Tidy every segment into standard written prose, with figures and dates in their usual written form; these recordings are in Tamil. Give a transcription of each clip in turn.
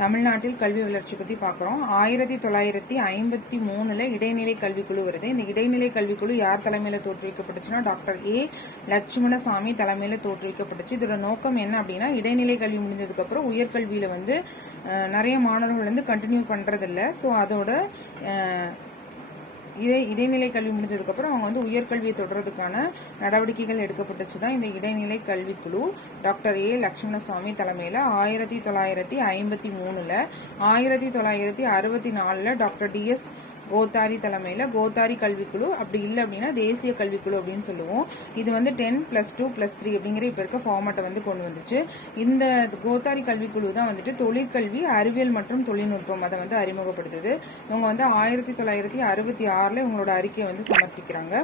தமிழ்நாட்டில் கல்வி வளர்ச்சி பத்தி பார்க்குறோம். 1953 இடைநிலை கல்விக்குழு வருது. இந்த இடைநிலை கல்விக்குழு யார் தலைமையில தோற்றுவிக்கப்பட்டுச்சுன்னா டாக்டர் ஏ லட்சுமணசாமி தலைமையில தோற்றுவிக்கப்பட்டுச்சு. இதோட நோக்கம் என்ன அப்படின்னா, இடைநிலை கல்வி முடிஞ்சதுக்கு அப்புறம் உயர்கல்வியில வந்து நிறைய மாணவர்கள் வந்து கண்டினியூ பண்றதில்ல. ஸோ அதோட இடைநிலை கல்வி முடிஞ்சதுக்கு அப்புறம் அவங்க வந்து உயர்கல்வியை தொடர்றதுக்கான நடவடிக்கைகள் எடுக்கப்பட்டுச்சு தான் இந்த இடைநிலை கல்விக்குழு. டாக்டர் ஏ லட்சுமணசாமி தலைமையில 1953 1964 டாக்டர் டிஎஸ் கோத்தாரி தலைமையில கோத்தாரி கல்விக்குழு, அப்படி இல்லை அப்படின்னா தேசிய கல்விக்குழு அப்படின்னு சொல்லுவோம். இது வந்து 10+2+3 அப்படிங்கிற இப்ப இருக்க ஃபார்மேட்டை வந்து கொண்டு வந்துச்சு. இந்த கோத்தாரி கல்விக்குழு தான் வந்துட்டு தொழிற்கல்வி, அறிவியல் மற்றும் தொழில்நுட்பம் அதை வந்து அறிமுகப்படுத்துது. இவங்க வந்து 1966 இவங்களோட அறிக்கையை வந்து சமர்ப்பிக்கிறாங்க.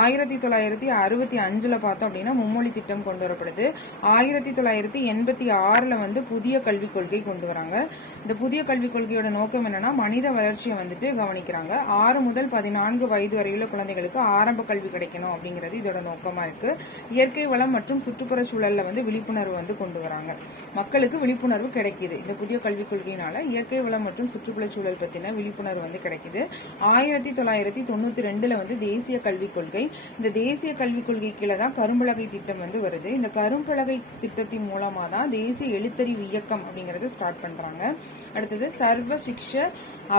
1965 பார்த்தோம் அப்படின்னா மும்மொழி திட்டம் கொண்டு வரப்படுது. 1986 வந்து புதிய கல்விக் கொள்கை கொண்டு வராங்க. இந்த புதிய கல்விக் கொள்கையோட நோக்கம் என்னன்னா, மனித வளர்ச்சியை வந்துட்டு கவனிக்கிறாங்க. 6 முதல் 14 வயது வரையுள்ள குழந்தைகளுக்கு ஆரம்ப கல்வி கிடைக்கணும் அப்படிங்கிறது இதோட நோக்கமா இருக்கு. இயற்கை வளம் மற்றும் சுற்றுப்புற சூழல்ல வந்து விழிப்புணர்வு வந்து கொண்டு வராங்க. மக்களுக்கு விழிப்புணர்வு கிடைக்குது. இந்த புதிய கல்விக் கொள்கையினால இயற்கை வளம் மற்றும் சுற்றுப்புற சூழல் பத்தின விழிப்புணர்வு வந்து கிடைக்குது. 1992 வந்து தேசிய கல்விக் கொள்கை. இந்த தேசிய கல்விக் கொள்கை கீழே தான் கரும்பலகை திட்டம் வந்து வருது. இந்த கரும்பலகை திட்டத்தின் மூலமா தான் தேசிய எழுத்தறிவு இயக்கம் அப்படிங்கறது ஸ்டார்ட் பண்றாங்க. அடுத்தது சர்வ சிக்ஷ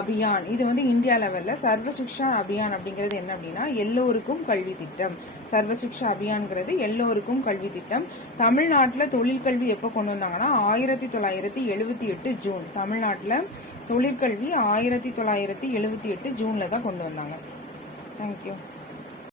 அபியான். இது வந்து இந்தியா லெவல்ல சர்வ சிக்ஷா அபியான் அப்படிங்கிறது என்ன அப்படின்னா, எல்லோருக்கும் கல்வி திட்டம். சர்வ சிக்ஷா அபியான்ங்கிறது எல்லோருக்கும் கல்வி திட்டம். தமிழ்நாட்டில் தொழிற்கல்வி எப்போ கொண்டு வந்தாங்கன்னா 1978 ஜூன். தமிழ்நாட்டில் தொழிற்கல்வி 1978 ஜூன்ல தான் கொண்டு வந்தாங்க. தேங்க்யூ.